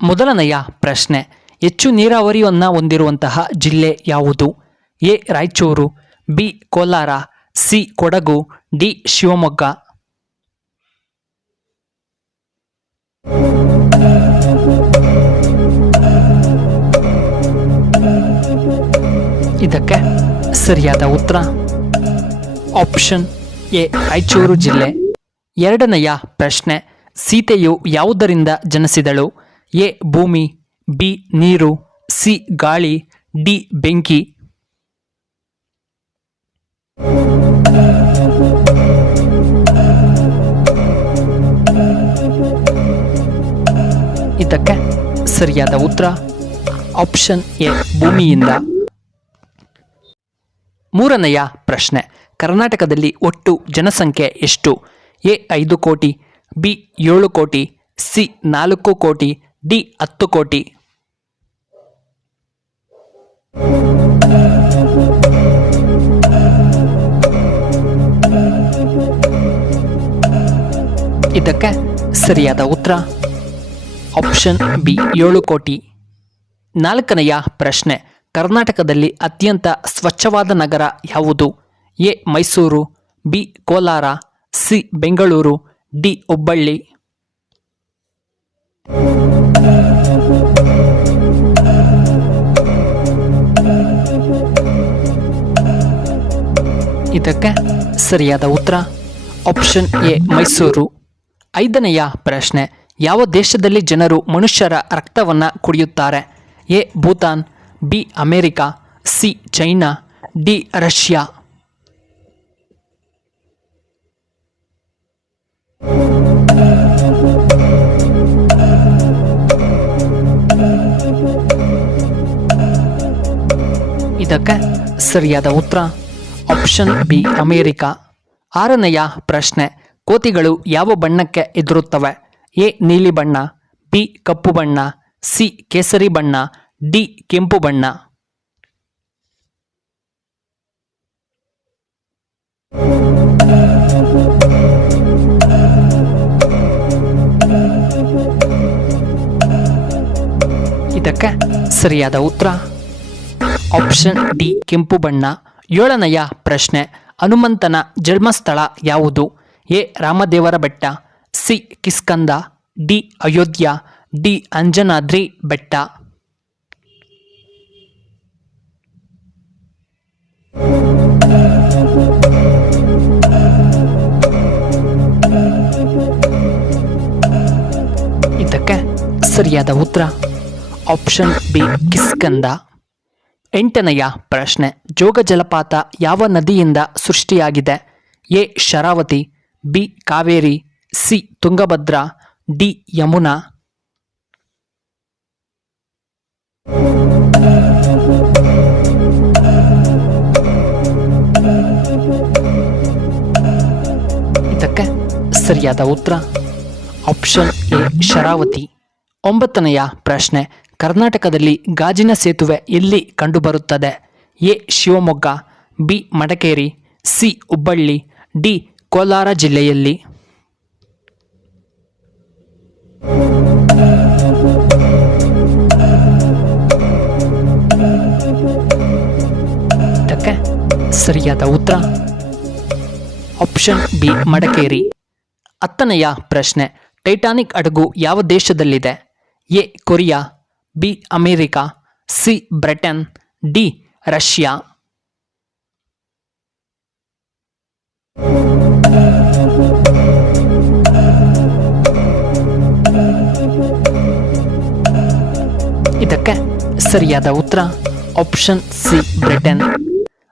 ಮೊದಲನೆಯ ಪ್ರಶ್ನೆ, ಹೆಚ್ಚು ನೀರಾವರಿಯನ್ನು ಹೊಂದಿರುವಂತಹ ಜಿಲ್ಲೆ ಯಾವುದು? A Raichur, B Kolar, C Kodagu, D Shivamogga. ಇದಕ್ಕೆ ಸರಿಯಾದ ಉತ್ತರ ಆಪ್ಷನ್ ಎ ರಾಯಚೂರು ಜಿಲ್ಲೆ. ಎರಡನೆಯ ಪ್ರಶ್ನೆ, ಸೀತೆಯು ಯಾವುದರಿಂದ ಜನಿಸಿದಳು? ಎ ಭೂಮಿ, ಬಿ ನೀರು, ಸಿ ಗಾಳಿ, ಡಿ ಬೆಂಕಿ. ಇದಕ್ಕೆ ಸರಿಯಾದ ಉತ್ತರ ಆಪ್ಷನ್ ಎ ಭೂಮಿಯಿಂದ. ಮೂರನೆಯ ಪ್ರಶ್ನೆ, ಕರ್ನಾಟಕದಲ್ಲಿ ಒಟ್ಟು ಜನಸಂಖ್ಯೆ ಎಷ್ಟು? ಎ 5 ಕೋಟಿ, ಬಿ 7 ಕೋಟಿ, ಸಿ 4 ಕೋಟಿ, ಡಿ 10 ಕೋಟಿ. ಇದಕ್ಕೆ ಸರಿಯಾದ ಉತ್ತರ ಆಪ್ಷನ್ ಬಿ 7 ಕೋಟಿ. ನಾಲ್ಕನೆಯ ಪ್ರಶ್ನೆ, ಕರ್ನಾಟಕದಲ್ಲಿ ಅತ್ಯಂತ ಸ್ವಚ್ಛವಾದ ನಗರ ಯಾವುದು? A Mysuru, B Kolar, C Bengaluru, D Hubballi. ಇದಕ್ಕೆ ಸರಿಯಾದ ಉತ್ತರ ಆಪ್ಷನ್ ಎ ಮೈಸೂರು. ಐದನೆಯ ಪ್ರಶ್ನೆ, ಯಾವ ದೇಶದಲ್ಲಿ ಜನರು ಮನುಷ್ಯರ ರಕ್ತವನ್ನು ಕುಡಿಯುತ್ತಾರೆ? A Bhutan, B America, C China, D Russia. ಇದಕ್ಕೆ ಸರಿಯಾದ ಉತ್ತರ ಆಪ್ಷನ್ ಬಿ ಅಮೆರಿಕಾ. ಆರನೆಯ ಪ್ರಶ್ನೆ, ಕೋತಿಗಳು ಯಾವ ಬಣ್ಣಕ್ಕೆ ಹೆದರುತ್ತವೆ? ಎ ನೀಲಿ ಬಣ್ಣ, ಬಿ ಕಪ್ಪು ಬಣ್ಣ, ಸಿ ಕೇಸರಿ ಬಣ್ಣ, ಡಿ ಕೆಂಪು ಬಣ್ಣ. ಇದಕ್ಕೆ ಸರಿಯಾದ ಉತ್ತರ ಆಪ್ಷನ್ ಡಿ ಕೆಂಪು ಬಣ್ಣ. ಏಳನೆಯ ಪ್ರಶ್ನೆ, ಹನುಮಂತನ ಜನ್ಮಸ್ಥಳ ಯಾವುದು? A Ramadevara Betta, C Kishkinda, D Ayodhya, D Anjanadri Betta. ಇದಕ್ಕೆ ಸರಿಯಾದ ಉತ್ತರ ಆಪ್ಷನ್ ಬಿ ಕಿಸ್ಕಂದ. ಎಂಟನೆಯ ಪ್ರಶ್ನೆ, ಜೋಗ ಜಲಪಾತ ಯಾವ ನದಿಯಿಂದ ಸೃಷ್ಟಿಯಾಗಿದೆ? A Sharavati, B Kaveri, C Tungabhadra, D Yamuna. ಇದಕ್ಕೆ ಸರಿಯಾದ ಉತ್ತರ ಆಪ್ಷನ್ ಎ ಶರಾವತಿ. ಒಂಬತ್ತನೆಯ ಪ್ರಶ್ನೆ, ಕರ್ನಾಟಕದಲ್ಲಿ ಗಾಜಿನ ಸೇತುವೆ ಎಲ್ಲಿ ಕಂಡುಬರುತ್ತದೆ? A Shivamogga, B Madikeri, C Hubballi, D Kolar ಜಿಲ್ಲೆಯಲ್ಲಿ. ಇದಕ್ಕೆ ಸರಿಯಾದ ಉತ್ತರ ಆಪ್ಷನ್ ಬಿ ಮಡಿಕೇರಿ. ಹತ್ತನೆಯ ಪ್ರಶ್ನೆ, ಟೈಟಾನಿಕ್ ಹಡಗು ಯಾವ ದೇಶದಲ್ಲಿದೆ? A Korea, B America, C Britain, D Russia. ಇದಕ್ಕೆ ಸರಿಯಾದ ಉತ್ತರ ಆಪ್ಷನ್ ಸಿ ಬ್ರಿಟನ್.